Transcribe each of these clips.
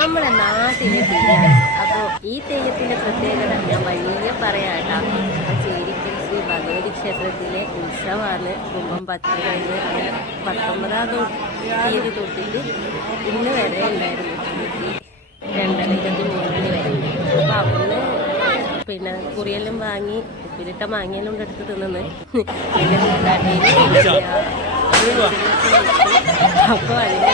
നമ്മുടെ നാട്ടിലെ തെയ്യാണ് അപ്പോൾ ഈ തെയ്യത്തിന്റെ പ്രത്യേകത ഞാൻ വലിയ പറയാം കേട്ടോ. ചേരിക്കൽ ശ്രീ ഭഗവതി ക്ഷേത്രത്തിലെ ഉത്സവമാണ് കുംഭം പത്ത് കഴിഞ്ഞ് അങ്ങനെ പത്തൊമ്പതാം തീയതി തൊട്ടിട്ട് ഇന്ന് വരെ ഉണ്ടായിരുന്നു രണ്ടരക്കത്തി മൂന്നിന് വരെ. അപ്പോൾ അവിടുന്ന് പിന്നെ കുറിയെല്ലാം വാങ്ങി ഉപ്പിലിട്ട മാങ്ങയെല്ലാം കൊണ്ട് എടുത്ത് തിന്നു പിന്നെ അപ്പോൾ അതിന്റെ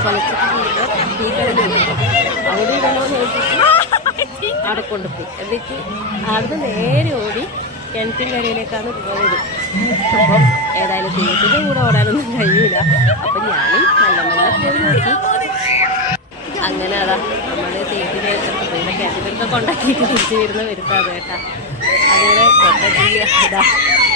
ഇടണം അവിടെ ഇടണമെന്ന് ചോദിച്ചിട്ട് അവിടെ കൊണ്ടുപോയി എന്നിട്ട് അവിടുന്ന് നേരെ ഓടി കിണറ്റിൻ കരയിലേക്കാണ് പോയത് അപ്പം ഏതായാലും തീയത്തിന്റെ കൂടെ ഓടാനൊന്നും കഴിയൂല അപ്പം ഞാനും നല്ല നല്ല പോയി നോക്കി അങ്ങനെ അതാ നമ്മൾ തേക്കിനെ പിന്നെ കിണറ്റിലൊക്കെ കൊണ്ടാക്കിയിട്ട് തിരിച്ചു വരുന്ന വരുത്താതെ കേട്ടാ അങ്ങനെ കൊട്ടത്തി ഇതാ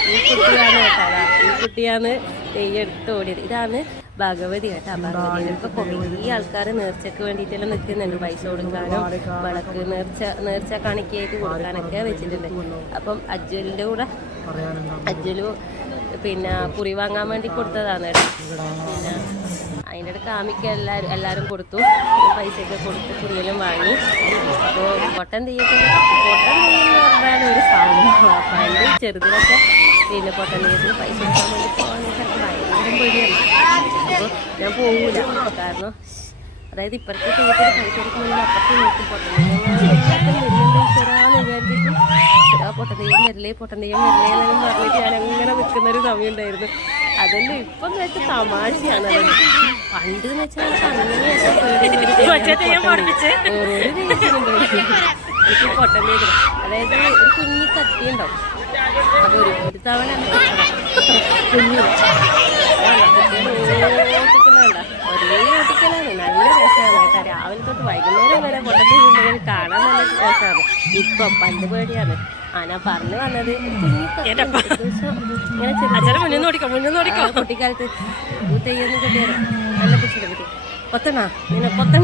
ഈ കുട്ടിയാണ് കേട്ടോ അതാ ഈ കുട്ടിയാണ് തെയ്യെടുത്ത് ഓടിയത് ഇതാണ് ഭഗവതി കേട്ടോ ഭഗവതി. ഇപ്പൊ കുറേ ആൾക്കാർ നേർച്ചയ്ക്ക് വേണ്ടിയിട്ടെല്ലാം നിൽക്കുന്നുണ്ട്. പൈസ കൊടുക്കാനും വിളക്ക് നേർച്ച നേർച്ച കാണിക്കയായിട്ട് കൊടുക്കാനൊക്കെ വെച്ചിട്ടുണ്ട്. അപ്പം അജ്വലിന്റെ കൂടെ അജ്വലു പിന്നെ കുറി വാങ്ങാൻ വേണ്ടി കൊടുത്തതാണ് കേട്ടോ. പിന്നെ അതിന്റെ അടുത്ത് ആമിക്ക് എല്ലാവരും എല്ലാവരും കൊടുത്തു. പൈസയൊക്കെ കൊടുത്ത് കുറിയെല്ലാം വാങ്ങി. അപ്പോൾ കൊട്ടൻ തെയ്യത്തിന്റെ കൊട്ടൻ തെയ്യം എന്ന് പറഞ്ഞാൽ ഒരു സാധനം അപ്പം അതിന്റെ ചെറുതിലൊക്കെ പിന്നെ തെയ്യത്തിന് പൈസ കൊടുക്കാൻ വേണ്ടി പോകാൻ എനിക്ക് ഭയങ്കര പേടിയാണ്. അപ്പോൾ ഞാൻ പോകില്ല കാരണം അതായത് ഇപ്പോഴത്തെ തെയ്യത്തിന് പൈസ കൊടുക്കുമ്പോൾ അപ്പുറത്ത് നോക്കും. പൊട്ടൻ തരാന്ന് വിചാരിച്ചിട്ട് ചില പൊട്ടൻ തെയ്യം വരില്ലേ പൊട്ടൻ തെയ്യം വരില്ലേ എന്നെല്ലാം പറഞ്ഞിട്ട് ഞാൻ അങ്ങനെ നിൽക്കുന്ന ഒരു സമയം ഉണ്ടായിരുന്നു. അതെല്ലാം ഇപ്പം എന്ന് വെച്ചാൽ തമാശയാണ്. പണ്ട് എന്ന് വെച്ചാൽ അങ്ങനെയൊക്കെ ഒരു തെയ്യത്തിനും പേടി. എനിക്ക് പൊട്ടൻ തെയ്യം അതായത് ഒരു കുഞ്ഞി കത്തി ഉണ്ടാവും. അപ്പൊ ഒരു തവണ കുഞ്ഞു ഓട്ടിക്കലാണ് നല്ല രസമാണ് രാവിലെ തൊട്ട് വൈകുന്നേരം വരെ പൊട്ടത്തിൽ ഉണ്ടെങ്കിൽ കാണാൻ നല്ല രസമാണ് ഇപ്പൊ പണ്ട് പേടിയാണ് ആ ഞാൻ പറഞ്ഞു വന്നത് കുട്ടിക്കാലത്ത് തെയ്യൊന്നും കിട്ടിയാലോ നല്ല പിടിച്ചിട്ട് കിട്ടി പൊത്തണ നിന്നെ പൊത്തണ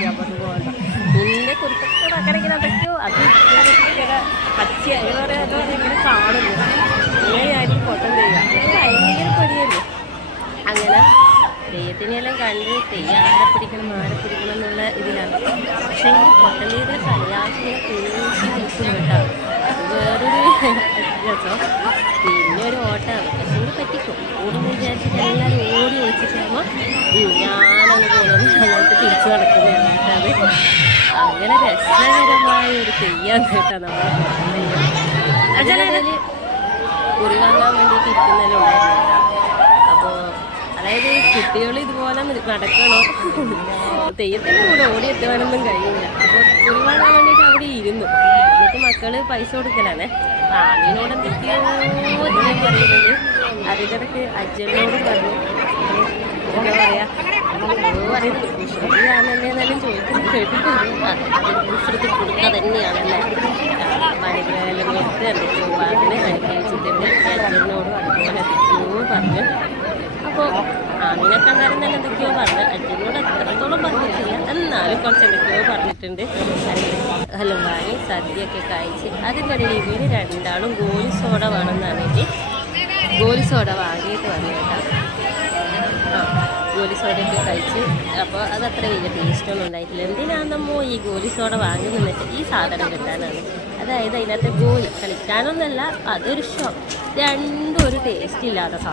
ഞാൻ പറഞ്ഞു പോകണ്ട നിന്റെ കുരുത്തക്കൂടെ അക്കരയ്ക്ക് അത് പച്ച എന്താ പറയാ അതോ ഇങ്ങനെ കാണുന്നു അങ്ങനെയായിരിക്കും പൊട്ടം ചെയ്യുക ഭയങ്കര പൊടിയല്ലേ അങ്ങനെ തെയ്യത്തിനെല്ലാം കണ്ട് തെയ്യ ആരെ പിടിക്കണം ആരെ പിടിക്കണം എന്നുള്ള ഇതിലാണ്. പക്ഷേ ഈ കല്യാണത്തിനെ പേശി നിൽക്കും കേട്ടോ. വേറൊരു രസം. പിന്നെ ഒരു ഓട്ടമാണ് പക്ഷേ എനിക്ക് പറ്റിക്കും. ഓടുന്നു വിചാരിച്ചിട്ട് എല്ലാവരും ഓടി ഒളിച്ചിട്ടാകുമ്പോൾ ഞാനങ്ങ് പോകുന്നത് ഞങ്ങൾക്ക് തിരിച്ചു നടക്കുന്നതാണ് കേട്ടോ അങ്ങനെ രസകരമായ ഒരു തെയ്യാണ് കേട്ടോ നമ്മൾ അതിനിടയിൽ കുറി വാങ്ങാൻ വേണ്ടിയിട്ട് ഇരിക്കുന്നതിലും ഉണ്ടായിരുന്നു അപ്പോൾ അതായത് കുട്ടികൾ ഇതുപോലെ നടക്കണോ? തെയ്യത്തിന്റെ കൂടെ ഓടിയെത്തുവാനൊന്നും കഴിയില്ല. അപ്പോൾ കുറി വാങ്ങാൻ വേണ്ടിയിട്ട് അവിടെ ഇരുന്നു. എന്നിട്ട് മക്കൾ പൈസ കൊടുക്കലാണ്. ആമിനോട് എന്തൊക്കെയോ ഞാൻ പറയുന്നുണ്ട്. അതിനിടയ്ക്ക് അച്ഛനോട് പറഞ്ഞു. എന്താ പറയാ? ഓ പറയുന്നത് എന്നെല്ലാം ചോദിക്കുന്നത് കേട്ടിട്ടുണ്ട് കുസൃതി കൊടുക്കുക തന്നെയാണല്ലേ മണികളെല്ലാം കൊടുത്ത് എന്തൊക്കെയോ പറഞ്ഞ് അനുഗ്രഹിച്ചിട്ടുണ്ട് അതുപോലെ എന്തൊക്കെയോ പറഞ്ഞു അപ്പോൾ ആമിനൊക്കെ അന്നേരം തന്നെ എന്തൊക്കെയോ പറഞ്ഞു അച്ഛനോട് അത്രത്തോളം പറഞ്ഞിട്ടില്ല എന്നാലും കുറച്ച് എന്തൊക്കെയോ പറഞ്ഞിട്ടുണ്ട് ഹലോ വാങ്ങി സദ്യയൊക്കെ കഴിച്ച് അതിന്റെ ഇടയിൽ ഇവർ രണ്ടാളും ഗോലി സോഡ വേണമെന്നാണെങ്കിൽ ഗോലി സോഡ വാങ്ങിയിട്ട് വന്നു കേട്ടോ ആ ഗോലി സോഡയൊക്കെ കഴിച്ച്. അപ്പോൾ അത് അത്ര വലിയ ടേസ്റ്റൊന്നും ഉണ്ടായിട്ടില്ല. എന്തിനാണെന്നമ്മോ ഈ ഗോലി സോഡ വാങ്ങുന്നത് വെച്ചാൽ ഈ സാധനം കിട്ടാനാണ്? അതായത് അതിനകത്ത് ഗോലി കളിക്കാനൊന്നല്ല അതൊരു ഷോ. രണ്ടും ഒരു ടേസ്റ്റ് ഇല്ലാത്ത സാധനം.